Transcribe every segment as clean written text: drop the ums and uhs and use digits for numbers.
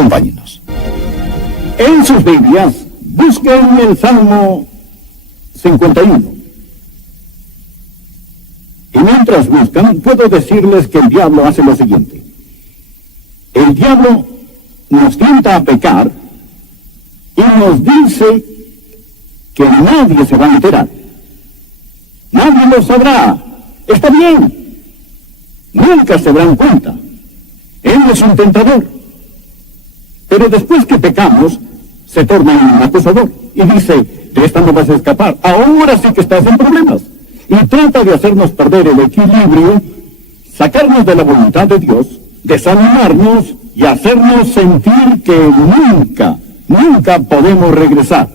Acompáñenos. En sus Biblias, busquen el Salmo 51. Y mientras buscan, puedo decirles que el diablo hace lo siguiente. El diablo nos tienta a pecar y nos dice que nadie se va a enterar. Nadie lo sabrá. Está bien. Nunca se darán cuenta. Él es un tentador. Pero después que pecamos, se torna un acusador y dice, de esta no vas a escapar. Ahora sí que estás en problemas. Y trata de hacernos perder el equilibrio, sacarnos de la voluntad de Dios, desanimarnos y hacernos sentir que nunca podemos regresar.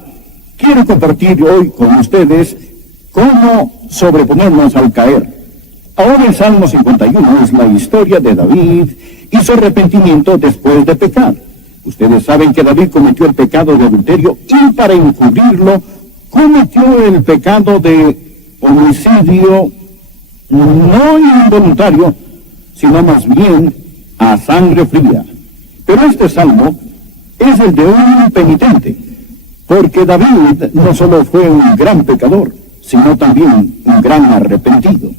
Quiero compartir hoy con ustedes cómo sobreponernos al caer. Ahora el Salmo 51 es la historia de David y su arrepentimiento después de pecar. Ustedes saben que David cometió el pecado de adulterio y para encubrirlo cometió el pecado de homicidio no involuntario, sino más bien a sangre fría. Pero este salmo es el de un penitente, porque David no solo fue un gran pecador, sino también un gran arrepentido.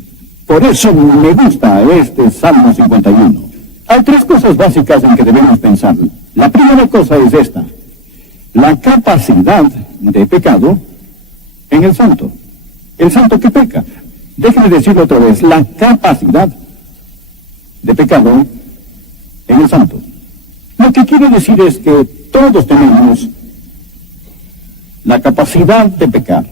Por eso me gusta este Salmo 51. Hay tres cosas básicas en que debemos pensar. La primera cosa es esta: la capacidad de pecado en el santo. El santo que peca. Déjenme decirlo otra vez: la capacidad de pecado en el santo. Lo que quiere decir es que todos tenemos la capacidad de pecar.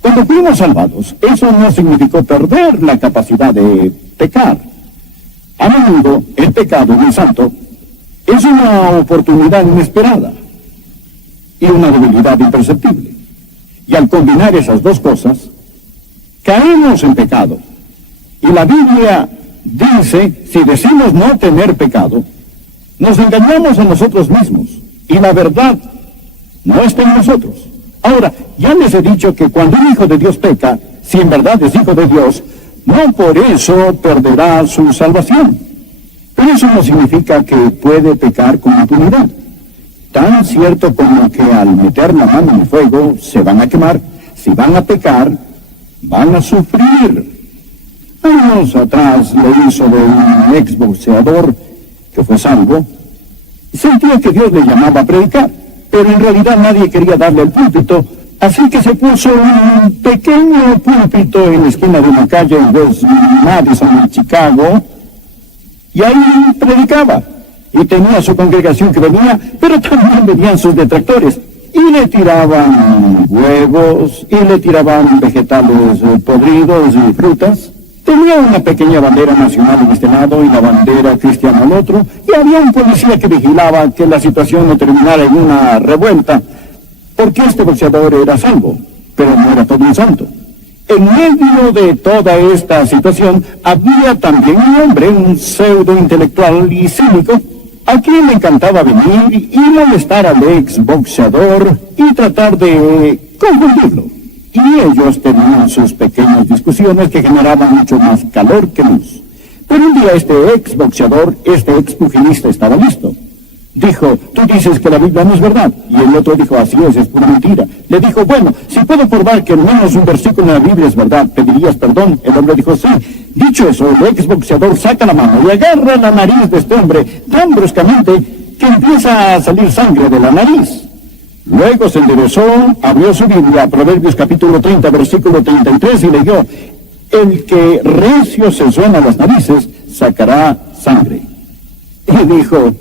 Cuando fuimos salvados, eso no significó perder la capacidad de pecar. A menudo, el pecado en el santo es una oportunidad inesperada y una debilidad imperceptible. Y al combinar esas dos cosas, caemos en pecado. Y la Biblia dice, si decimos no tener pecado, nos engañamos a nosotros mismos. Y la verdad no está en nosotros. Ahora, ya les he dicho que cuando un hijo de Dios peca, si en verdad es hijo de Dios, no por eso perderá su salvación. Pero eso no significa que puede pecar con impunidad. Tan cierto como que al meter la mano en el fuego se van a quemar. Si van a pecar, van a sufrir. Años atrás leí sobre un exboxeador que fue salvo. Sentía que Dios le llamaba a predicar, pero en realidad nadie quería darle el púlpito, así que se puso un pequeño púlpito en la esquina de una calle en West Madison, en Chicago, y ahí predicaba. Y tenía su congregación que venía, pero también venían sus detractores. Y le tiraban huevos, y le tiraban vegetales podridos y frutas. Tenía una pequeña bandera nacional en este lado y la bandera cristiana al otro, y había un policía que vigilaba que la situación no terminara en una revuelta, porque este boxeador era salvo, pero no era todo un santo. En medio de toda esta situación había también un hombre, un pseudo intelectual y cínico, a quien le encantaba venir y molestar al exboxeador y tratar de confundirlo. Y ellos tenían sus pequeñas discusiones que generaban mucho más calor que luz. Pero un día este exboxeador, este expugilista estaba listo. Dijo, tú dices que la Biblia no es verdad. Y el otro dijo, así es pura mentira. Le dijo, bueno, si puedo probar que al menos un versículo de la Biblia es verdad, ¿pedirías perdón? El hombre dijo, sí. Dicho eso, el exboxeador saca la mano y agarra la nariz de este hombre tan bruscamente que empieza a salir sangre de la nariz. Luego se enderezó, abrió su Biblia, Proverbios capítulo 30, versículo 33, y leyó, el que recio se suena las narices, sacará sangre. Y dijo,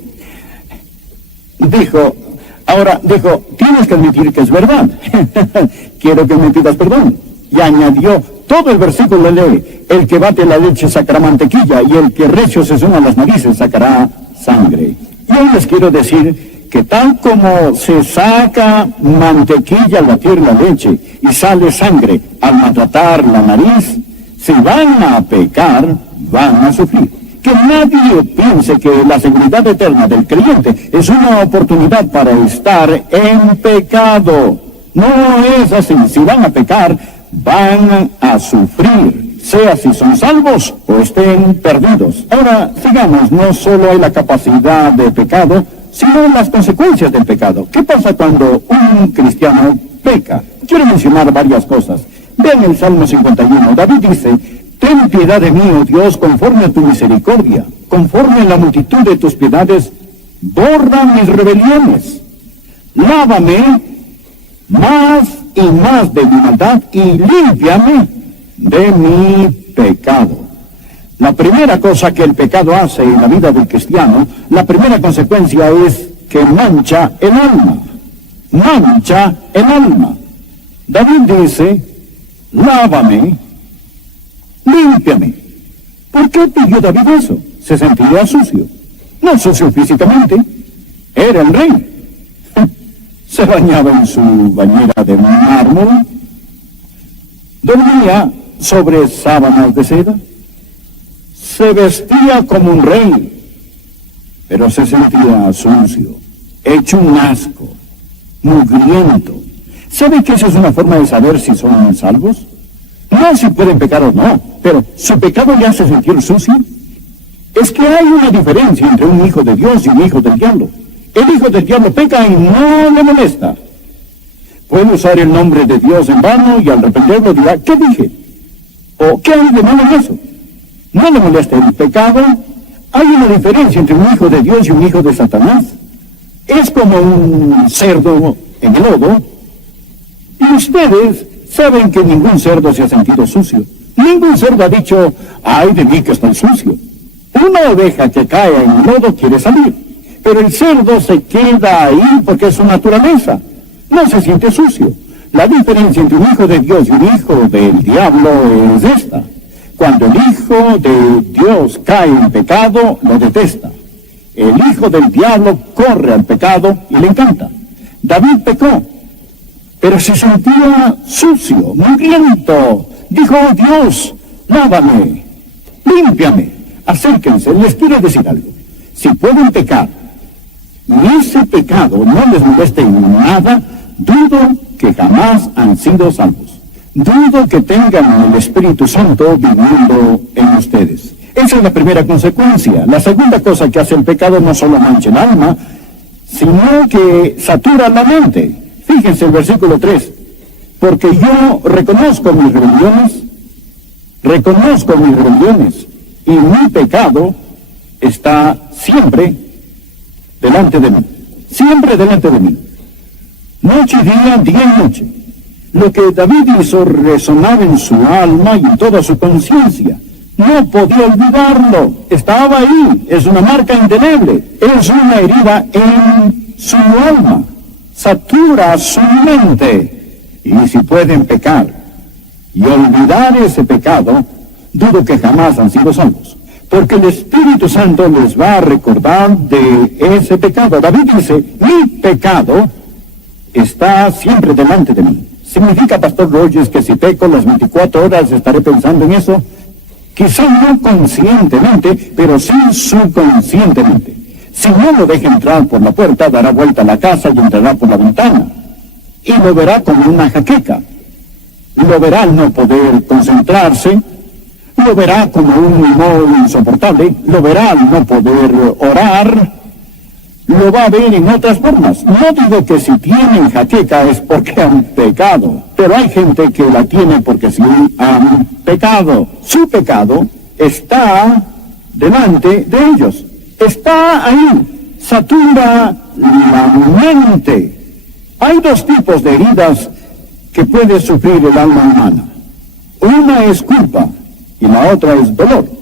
tienes que admitir que es verdad. Quiero que me pidas perdón. Y añadió, todo el versículo lee, el que bate la leche sacará mantequilla, y el que recio se suena las narices sacará sangre. Y hoy les quiero decir que tal como se saca mantequilla al batir la leche y sale sangre al maltratar la nariz, si van a pecar, van a sufrir. Que nadie piense que la seguridad eterna del creyente es una oportunidad para estar en pecado. No es así. Si van a pecar, van a sufrir, sea si son salvos o estén perdidos. Ahora, sigamos, no solo hay la capacidad de pecado, sino las consecuencias del pecado. ¿Qué pasa cuando un cristiano peca? Quiero mencionar varias cosas. Vean el Salmo 51. David dice: ten piedad de mí, oh Dios, conforme a tu misericordia, conforme a la multitud de tus piedades, borra mis rebeliones. Lávame más y más de mi maldad y límpiame de mi pecado. La primera cosa que el pecado hace en la vida del cristiano, la primera consecuencia es que mancha el alma. Mancha el alma. David dice: lávame, límpiame. ¿Por qué pidió David eso? Se sentía sucio. No sucio físicamente, era el rey. Se bañaba en su bañera de mármol, dormía sobre sábanas de seda, se vestía como un rey, pero se sentía sucio, hecho un asco, mugriento. ¿Sabe que esa es una forma de saber si son salvos? No si pueden pecar o no, pero ¿su pecado le hace sentir sucio? Es que hay una diferencia entre un hijo de Dios y un hijo del diablo. El hijo del diablo peca y no le molesta. Puede usar el nombre de Dios en vano y al reprenderlo dirá: ¿qué dije? ¿O qué hay de malo en eso? No le molesta el pecado. Hay una diferencia entre un hijo de Dios y un hijo de Satanás. Es como un cerdo en el lodo. Y ustedes saben que ningún cerdo se ha sentido sucio. Ningún cerdo ha dicho: ay de mí que estoy sucio. Una oveja que cae en el lodo quiere salir, pero el cerdo se queda ahí porque es su naturaleza. No se siente sucio. La diferencia entre un hijo de Dios y un hijo del diablo es esta: cuando el hijo de Dios cae en pecado, lo detesta. El hijo del diablo corre al pecado y le encanta. David pecó, pero se sentía sucio, mugriento. Dijo: oh Dios, lávame, límpiame. Acérquense, les quiero decir algo. Si pueden pecar y ese pecado no les moleste en nada, dudo que jamás han sido salvos. Dudo que tengan el Espíritu Santo viviendo en ustedes. Esa es la primera consecuencia. La segunda cosa que hace el pecado no solo mancha el alma, sino que satura la mente. Fíjense el versículo 3. Porque yo reconozco mis rebeliones, y mi pecado está siempre delante de mí. Siempre delante de mí. Noche y día, día y noche. Lo que David hizo resonaba en su alma y en toda su conciencia. No podía olvidarlo. Estaba ahí. Es una marca indeleble. Es una herida en su alma. Satura su mente. Y si pueden pecar y olvidar ese pecado, dudo que jamás han sido salvos. Porque el Espíritu Santo les va a recordar de ese pecado. David dice: mi pecado está siempre delante de mí. ¿Significa, Pastor Rogers, que si peco las 24 horas estaré pensando en eso? Quizá no conscientemente, pero sí subconscientemente. Si no lo deja entrar por la puerta, dará vuelta a la casa y entrará por la ventana. Y lo verá como una jaqueca. Lo verá al no poder concentrarse. Lo verá como un humor insoportable. Lo verá al no poder orar. Lo va a ver en otras formas. No digo que si tienen jaqueca es porque han pecado, pero hay gente que la tiene porque sí han pecado. Su pecado está delante de ellos. Está ahí. Satura la mente. Hay dos tipos de heridas que puede sufrir el alma humana. Una es culpa y la otra es dolor.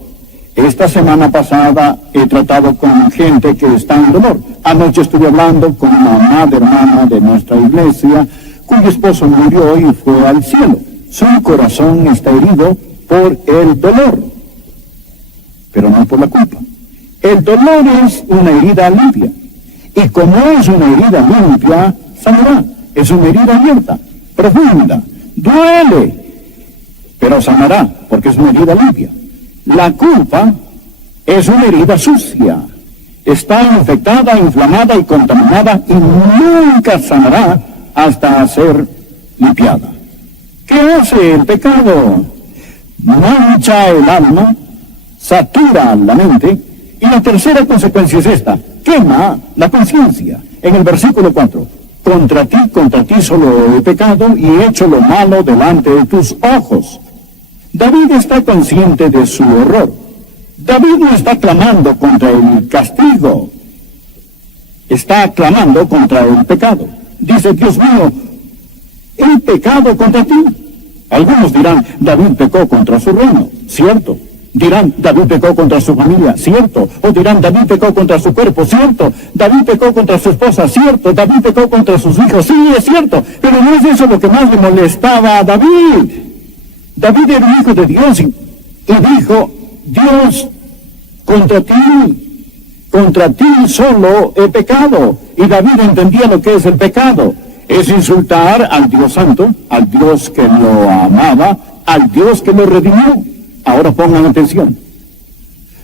Esta semana pasada he tratado con gente que está en dolor. Anoche estuve hablando con una amada hermana de nuestra iglesia, cuyo esposo murió y fue al cielo. Su corazón está herido por el dolor, pero no por la culpa. El dolor es una herida limpia, y como es una herida limpia, sanará. Es una herida abierta, profunda, duele, pero sanará, porque es una herida limpia. La culpa es una herida sucia. Está infectada, inflamada y contaminada y nunca sanará hasta ser limpiada. ¿Qué hace el pecado? Mancha el alma, satura la mente, y la tercera consecuencia es esta, quema la conciencia. En el versículo 4, contra ti solo he pecado y he hecho lo malo delante de tus ojos. David está consciente de su error. David no está clamando contra el castigo, está clamando contra el pecado. Dice, Dios mío, he pecado contra ti. Algunos dirán, David pecó contra su reino, cierto. Dirán, David pecó contra su familia, cierto. O dirán, David pecó contra su cuerpo, cierto. David pecó contra su esposa, cierto. David pecó contra sus hijos, sí, es cierto. Pero no es eso lo que más le molestaba a David. David era un hijo de Dios y dijo, Dios, contra ti solo he pecado. Y David entendía lo que es el pecado. Es insultar al Dios Santo, al Dios que lo amaba, al Dios que lo redimió. Ahora pongan atención.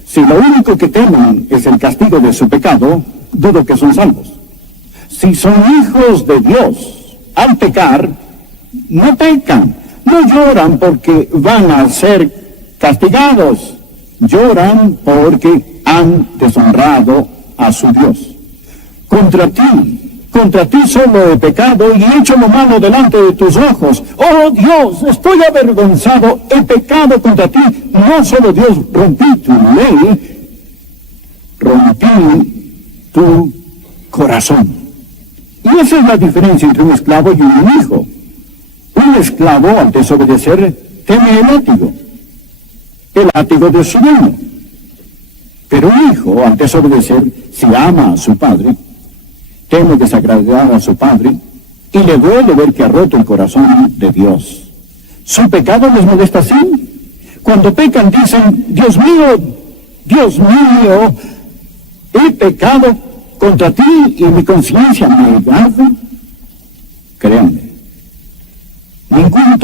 Si lo único que temen es el castigo de su pecado, dudo que son salvos. Si son hijos de Dios, al pecar, no pecan, no lloran porque van a ser castigados, lloran porque han deshonrado a su Dios. Contra ti solo he pecado y he hecho lo malo delante de tus ojos. Oh Dios, estoy avergonzado, he pecado contra ti. No solo Dios, rompí tu ley, rompí tu corazón. Y esa es la diferencia entre un esclavo y un hijo. Un esclavo, al desobedecer, teme el látigo de su dueño. Pero un hijo, al desobedecer, si ama a su padre, teme desagradar a su padre y le duele ver que ha roto el corazón de Dios. ¿Su pecado les molesta así? Cuando pecan dicen, Dios mío, he pecado contra ti y mi conciencia me arde. Créanme, ningún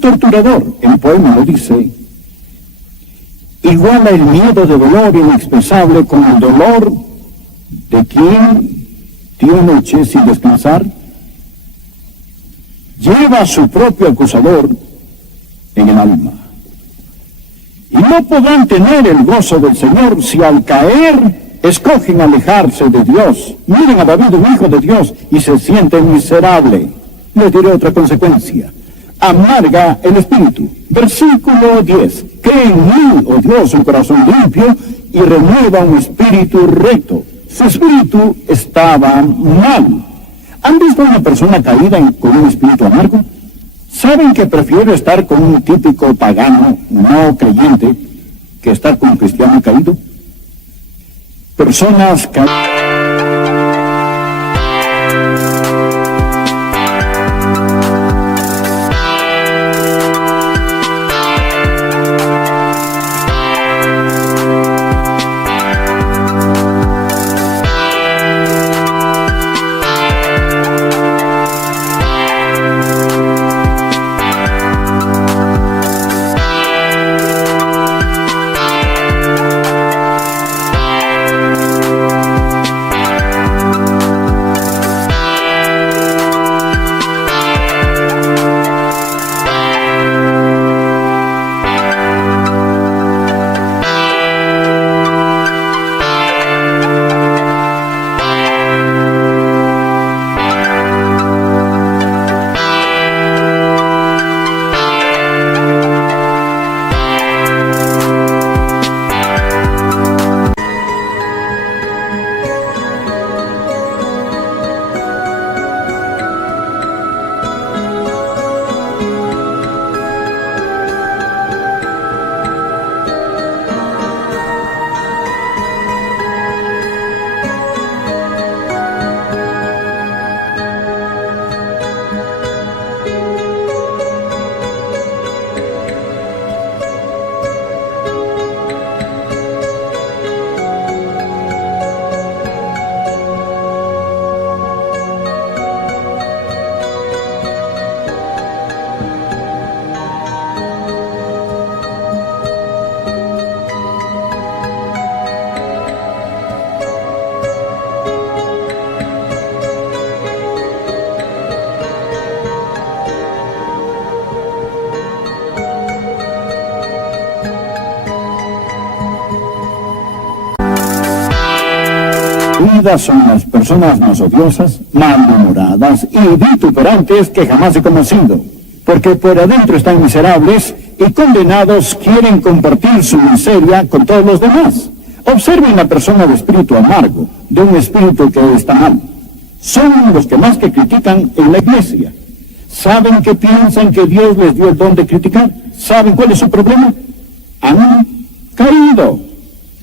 torturador, el poema lo dice, iguala el miedo de dolor inexpresable con el dolor de quien dio noche sin descansar, lleva a su propio acusador en el alma. Y no podrán tener el gozo del Señor si al caer escogen alejarse de Dios. Miren a David, un hijo de Dios, y se siente miserable. Les diré otra consecuencia. Amarga el espíritu. Versículo 10. Cree en mí, oh Dios, un corazón limpio y renueva un espíritu recto. Su espíritu estaba mal. ¿Han visto a una persona caída con un espíritu amargo? ¿Saben que prefiero estar con un típico pagano no creyente que estar con un cristiano caído? Personas caídas. Unidas son las personas más odiosas, malhumoradas y vituperantes que jamás he conocido, porque por adentro están miserables y condenados quieren compartir su miseria con todos los demás. Observen la persona de espíritu amargo, de un espíritu que está mal. Son los que más que critican en la iglesia. ¿Saben que piensan que Dios les dio el don de criticar? ¿Saben cuál es su problema? Han caído.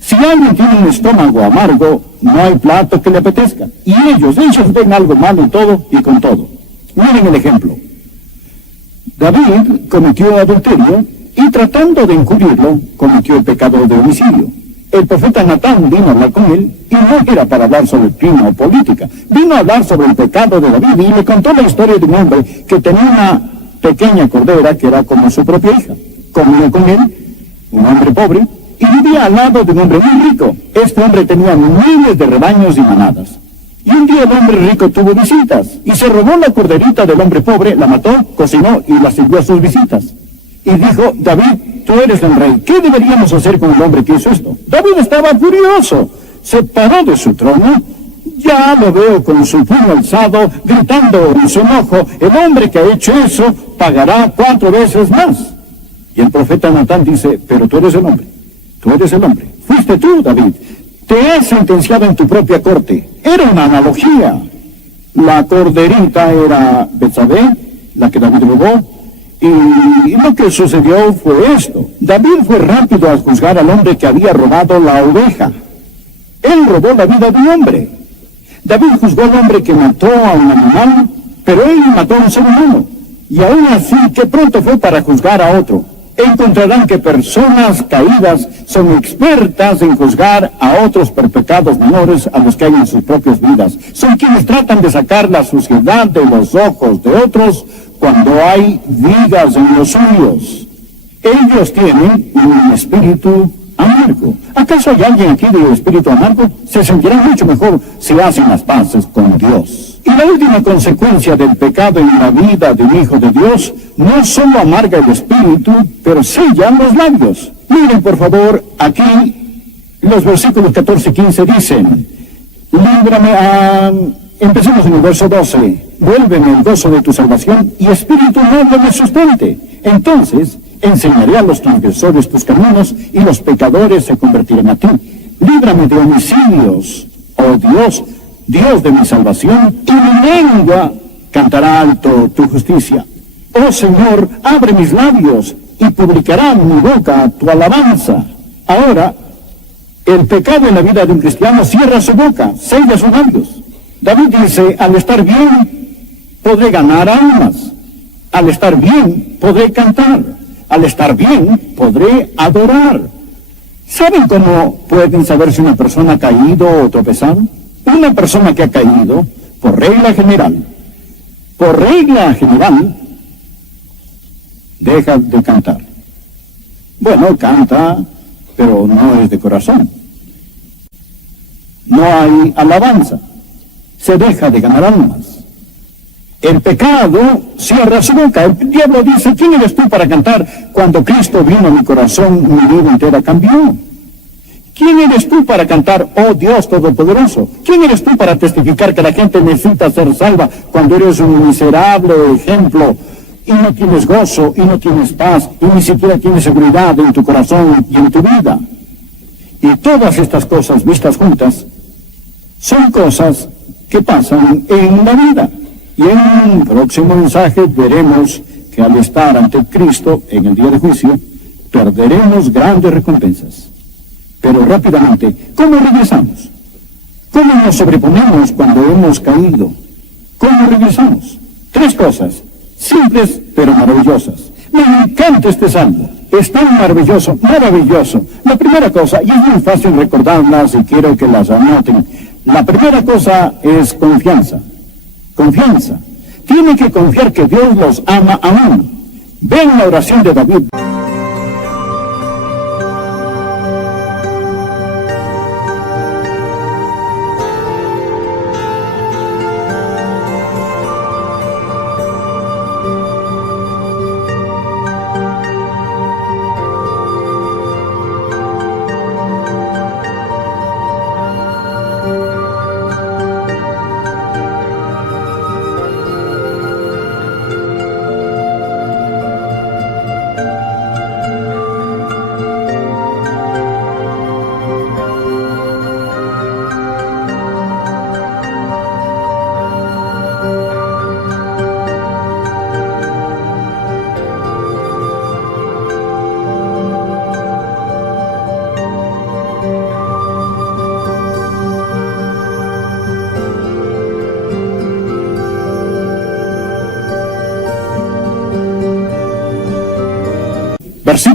Si alguien tiene un estómago amargo, no hay plato que le apetezca. Y ellos ven algo malo en todo y con todo. Miren el ejemplo. David cometió adulterio y tratando de encubrirlo, cometió el pecado de homicidio. El profeta Natán vino a hablar con él y no era para hablar sobre clima o política. Vino a hablar sobre el pecado de David y le contó la historia de un hombre que tenía una pequeña cordera que era como su propia hija. Comía con él, un hombre pobre, y vivía al lado de un hombre muy rico. Este hombre tenía miles de rebaños y manadas. Y un día el hombre rico tuvo visitas y se robó la corderita del hombre pobre, la mató, cocinó y la sirvió a sus visitas. Y dijo, David, tú eres el rey, ¿qué deberíamos hacer con el hombre que hizo esto? David estaba furioso, se paró de su trono, ya lo veo con su puño alzado, gritando en su enojo, el hombre que ha hecho eso pagará 4 veces más. Y el profeta Natán dice, pero tú eres el hombre, fuiste tú, David, te he sentenciado en tu propia corte. Era una analogía. La corderita era Betsabé, la que David robó. Y lo que sucedió fue esto. David fue rápido a juzgar al hombre que había robado la oveja. Él robó la vida de un hombre. David juzgó al hombre que mató a un animal, pero él mató a un ser humano. Y aún así, que pronto fue para juzgar a otro. Encontrarán que personas caídas son expertas en juzgar a otros por pecados menores a los que hay en sus propias vidas. Son quienes tratan de sacar la suciedad de los ojos de otros cuando hay vigas en los suyos. Ellos tienen un espíritu amargo. ¿Acaso hay alguien aquí de espíritu amargo? Se sentirá mucho mejor si hacen las paces con Dios. Y la última consecuencia del pecado en la vida de un hijo de Dios no solo amarga el espíritu, pero sella los labios. Miren por favor, aquí los versículos 14 y 15 dicen, líbrame empecemos en el verso 12, vuélveme el gozo de tu salvación y espíritu noble me sustente. Entonces enseñaré a los transgresores tus caminos y los pecadores se convertirán a ti. Líbrame de homicidios, oh Dios, Dios de mi salvación, y mi lengua cantará alto tu justicia. Oh Señor, abre mis labios y publicará mi boca tu alabanza. Ahora, el pecado en la vida de un cristiano cierra su boca, sella sus labios. David dice, al estar bien, podré ganar almas. Al estar bien, podré cantar. Al estar bien, podré adorar. ¿Saben cómo pueden saber si una persona ha caído o tropezado? Una persona que ha caído, por regla general, deja de cantar. Bueno, canta, pero no es de corazón. No hay alabanza. Se deja de ganar almas. El pecado cierra su boca. El diablo dice, ¿quién eres tú para cantar? Cuando Cristo vino a mi corazón, mi vida entera cambió. ¿Quién eres tú para cantar, oh Dios Todopoderoso? ¿Quién eres tú para testificar que la gente necesita ser salva cuando eres un miserable ejemplo y no tienes gozo y no tienes paz y ni siquiera tienes seguridad en tu corazón y en tu vida? Y todas estas cosas vistas juntas son cosas que pasan en la vida. Y en un próximo mensaje veremos que al estar ante Cristo en el día de juicio, perderemos grandes recompensas. Pero rápidamente, ¿cómo regresamos? ¿Cómo nos sobreponemos cuando hemos caído? ¿Cómo regresamos? 3 cosas, simples pero maravillosas. Me encanta este salmo, es tan maravilloso, maravilloso. La primera cosa, y es muy fácil recordarlas y quiero que las anoten, la primera cosa es confianza. Confianza. Tiene que confiar que Dios los ama aún. Ven la oración de David.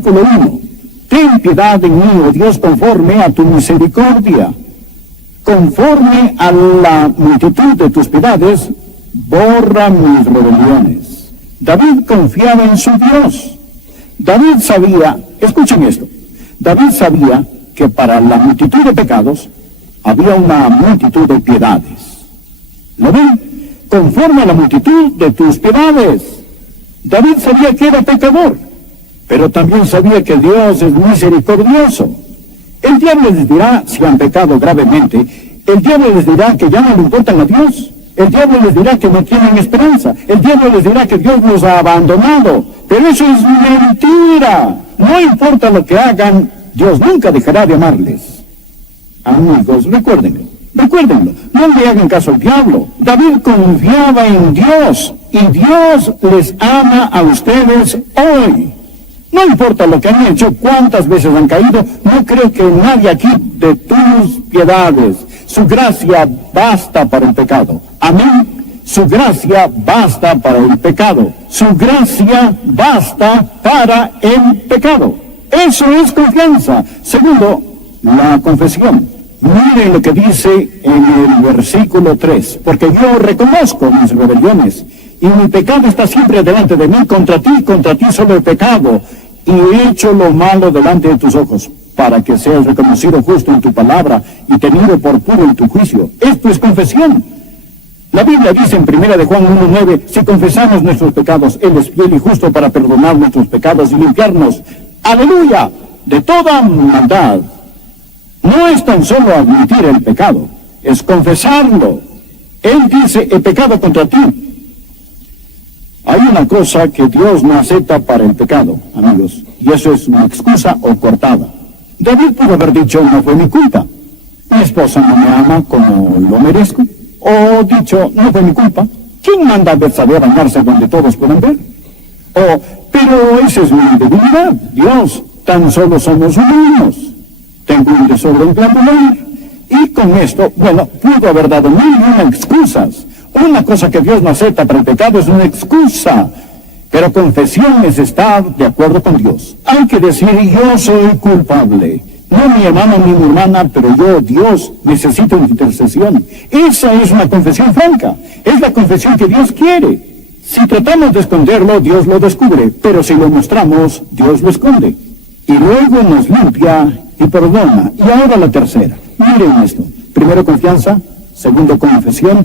versículo 1. Ten piedad de mí, oh Dios, conforme a tu misericordia. Conforme a la multitud de tus piedades, borra mis rebeliones. David confiaba en su Dios. David sabía, escuchen esto, David sabía que para la multitud de pecados había una multitud de piedades. ¿Lo ven? Conforme a la multitud de tus piedades. David sabía que era pecador, pero también sabía que Dios es misericordioso. El diablo les dirá, si han pecado gravemente, el diablo les dirá que ya no le importan a Dios. El diablo les dirá que no tienen esperanza. El diablo les dirá que Dios los ha abandonado. Pero eso es mentira. No importa lo que hagan, Dios nunca dejará de amarles. Amigos, recuérdenlo, no le hagan caso al diablo. David confiaba en Dios y Dios les ama a ustedes hoy. No importa lo que han hecho, cuántas veces han caído, no creo que nadie aquí de tus piedades. Su gracia basta para el pecado. Amén. Su gracia basta para el pecado. Su gracia basta para el pecado. Eso es confianza. Segundo, la confesión. Miren lo que dice en el versículo 3. Porque yo reconozco mis rebeliones y mi pecado está siempre delante de mí. Contra ti solo he pecado y he hecho lo malo delante de tus ojos, para que seas reconocido justo en tu palabra y tenido por puro en tu juicio. Esto es confesión. La Biblia dice en 1 de Juan 1:9, si confesamos nuestros pecados, Él es fiel y justo para perdonar nuestros pecados y limpiarnos, aleluya, de toda maldad. No es tan solo admitir el pecado, es confesarlo. Él dice, he pecado contra ti. Hay una cosa que Dios no acepta para el pecado, amigos, y eso es una excusa o cortada. David pudo haber dicho, no fue mi culpa. Mi esposa no me ama como lo merezco. O dicho, no fue mi culpa. ¿Quién manda a Betsabé a bañarse donde todos puedan ver? O, pero esa es mi debilidad. Dios, tan solo somos humanos. Tengo un desorden glandular. Y con esto, bueno, pudo haber dado mil y una excusas. Una cosa que Dios no acepta para el pecado es una excusa. Pero confesión es estar de acuerdo con Dios. Hay que decir, yo soy culpable. No mi hermano ni mi hermana, pero yo, Dios, necesito intercesión. Esa es una confesión franca. Es la confesión que Dios quiere. Si tratamos de esconderlo, Dios lo descubre. Pero si lo mostramos, Dios lo esconde. Y luego nos limpia y perdona. Y ahora la tercera. Miren esto. Primero, confianza. Segundo, confesión.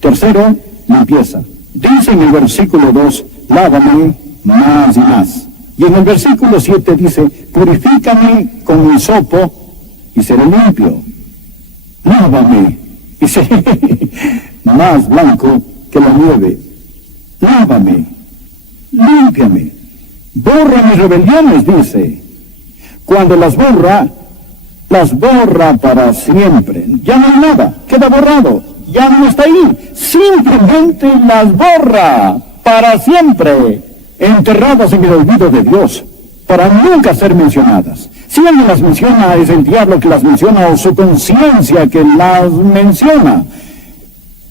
Tercero, limpieza. Dice en el versículo 2, lávame más y más. Y en el versículo 7 dice, purifícame con hisopo y seré limpio. Lávame y seré más blanco que la nieve. Lávame, límpiame. Borra mis rebeliones, dice. Cuando las borra para siempre. Ya no hay nada, queda borrado. Ya no está ahí. Simplemente las borra para siempre. Enterradas en el olvido de Dios, para nunca ser mencionadas. Si alguien las menciona, es el diablo que las menciona o su conciencia que las menciona.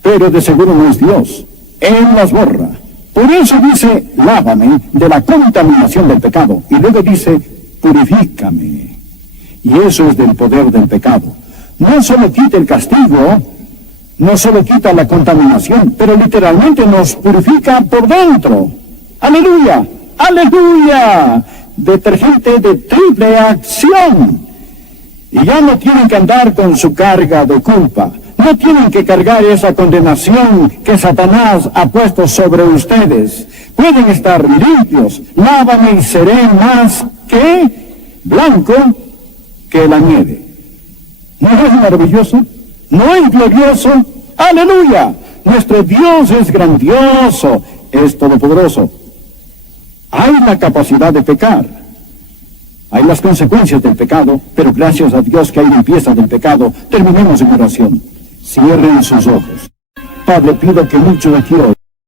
Pero de seguro no es Dios. Él las borra. Por eso dice, lávame de la contaminación del pecado. Y luego dice, purifícame. Y eso es del poder del pecado. No solo quita el castigo, no solo quita la contaminación, pero literalmente nos purifica por dentro. ¡Aleluya! ¡Aleluya! Detergente de triple acción. Y ya no tienen que andar con su carga de culpa. No tienen que cargar esa condenación que Satanás ha puesto sobre ustedes. Pueden estar limpios. Lávame y seré más que blanco que la nieve. ¿No es maravilloso? ¿No es glorioso? ¡Aleluya! Nuestro Dios es grandioso, es todopoderoso. Hay la capacidad de pecar. Hay las consecuencias del pecado, pero gracias a Dios que hay limpieza del pecado. Terminemos en oración. Cierren sus ojos. Padre, pido que muchos de aquí hoy